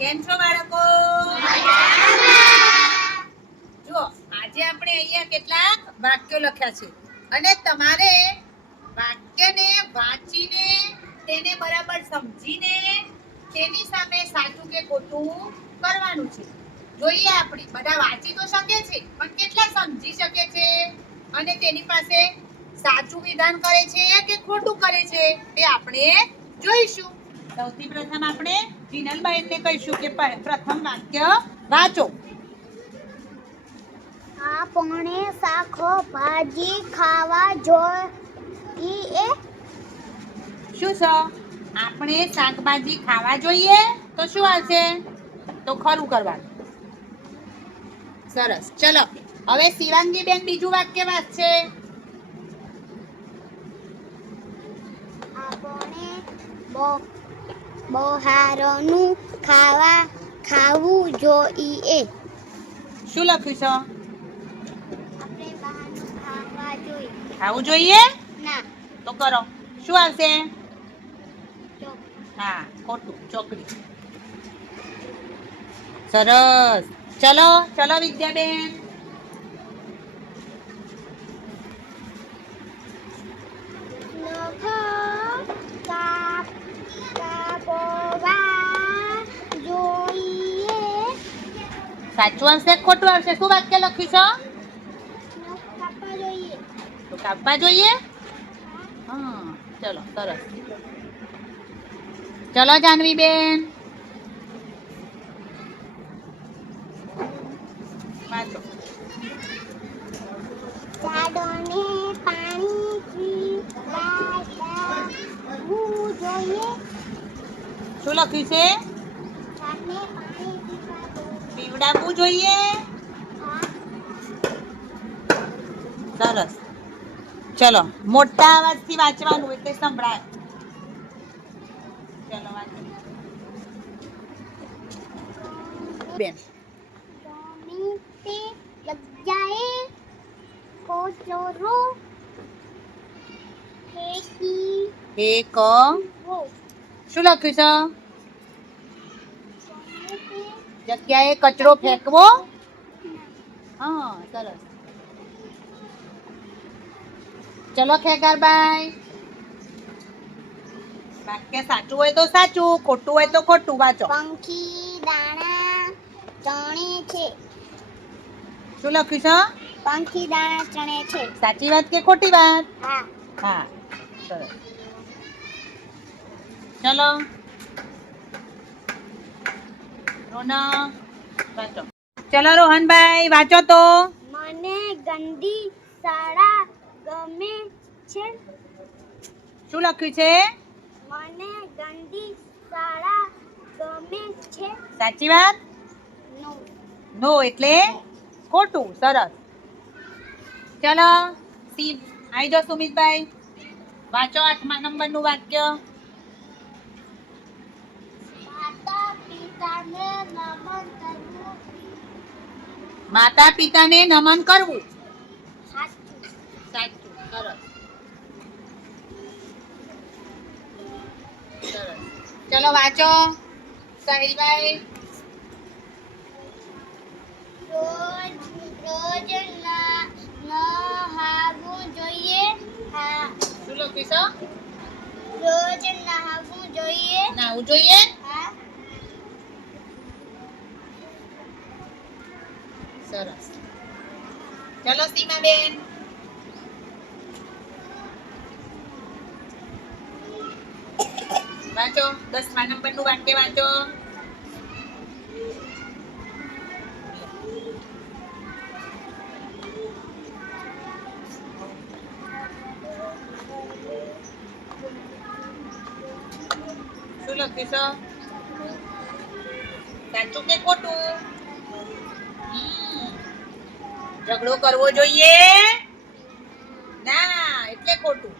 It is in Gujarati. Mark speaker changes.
Speaker 1: કેમ છો બાળકો? જુઓ, આજે આપણે અહીંયા કેટલાક વાક્યો લખ્યા છે. અને તમારે વાક્યને વાંચીને, તેને બરાબર સમજીને, તેની સામે સાચું કે ખોટું કરવાનું છે. જોઈએ આપણે, બધા વાંચી તો શકે છે, પણ કેટલા સમજી શકે છે? અને તેની પાસે સાચું વિધાન કરે છે કે ખોટું કરે છે, તે આપણે જોઈશું. સૌથી પ્રથમ આપણે જીનલબાઈને કહીશું કે પ્રથમ વાક્ય વાંચો.
Speaker 2: આપણે શાકો ભાજી ખાવા જોઈએ
Speaker 1: શું છે આપણે શાકભાજી ખાવા જોઈએ? તો શું આવશે? તો ખરું કરવાનું. સરસ. ચલો. હવે શિવાંગી બેન બીજું વાક્ય વાંચશે.
Speaker 2: આપણે બ- બહારનું ખાવા ખાવું જોઈએ.
Speaker 1: શું લખ્યું છે?
Speaker 2: આપણે બહારનું ખાવા જોઈએ.
Speaker 1: ખાવું જોઈએ?
Speaker 2: ના.
Speaker 1: તો કરો. શું આવશે? હા ખોટું ચોકડી. સરસ. ચલો ચલો વિદ્યાબેન.
Speaker 2: લોકો કાપ કાપવા જોઈએ
Speaker 1: સાચું આવશે ખોટું આવશે? શું વાક્ય લખ્યું છે?
Speaker 2: કાપવા જોઈએ.
Speaker 1: તો કાપવા જોઈએ? હા. ચલો સરસ. ચલો જાનવી બેન વાંચો
Speaker 2: ઝાડોને પાણીથી વાળવું જોઈએ.
Speaker 1: શું લખ્યું છે? પીવડાવવું જોઈએ. સરસ. ચલો મોટા અવાજથી વાંચવાનું એટલે સંભળાય. ચલો વાંચો. બેન.
Speaker 2: દો.
Speaker 1: શું લખ્યું છે? જગ્યાએ કચરો ફેંકવો. હા સરસ. ચલો ખેગારબાઈ. વાક્ય સાચું હોય તો સાચું ખોટું હોય તો ખોટું વાંચો.
Speaker 2: પંખી દાણા ચણે છે.
Speaker 1: શું લખ્યું છે
Speaker 2: પંખી દાણા ચણે છે.
Speaker 1: સાચી વાત કે ખોટી વાત?
Speaker 2: હા.
Speaker 1: હા સરસ. ચલો. રોનક વાંચો. ચલો રોહનભાઈ વાંચો તો.
Speaker 2: મને ગંદી શાળા ગમે છે.
Speaker 1: શું લખ્યું છે?
Speaker 2: મને ગંદી શાળા ગમે છે.
Speaker 1: સાચી વાત?
Speaker 2: નો.
Speaker 1: નો એટલે ખોટું સરસ. ચલો સી આવી જાઓ સુમિતભાઈ. વાંચો આઠમા નંબરનું વાક્ય
Speaker 2: માતા પિતાને નમન કરવું
Speaker 1: માતા પિતાને નમન કરવું.
Speaker 2: સાચું.
Speaker 1: સરસ. ચલો વાંચો. સાહિલભાઈ.
Speaker 2: રોજ રોજ ના નહાવું જોઈએ હા?
Speaker 1: શું લખીશ
Speaker 2: રોજ નહાવું જોઈએ.
Speaker 1: નાવું જોઈએ
Speaker 2: હા
Speaker 1: સરસ. ચલો સીમાબેન. વાંચો દસમા નંબરનું વાક્ય વાંચો. શું લખ્યું છે સાચું કે ખોટું. ઝઘડો કરવો જોઈએ. ના એટલે ખોટું.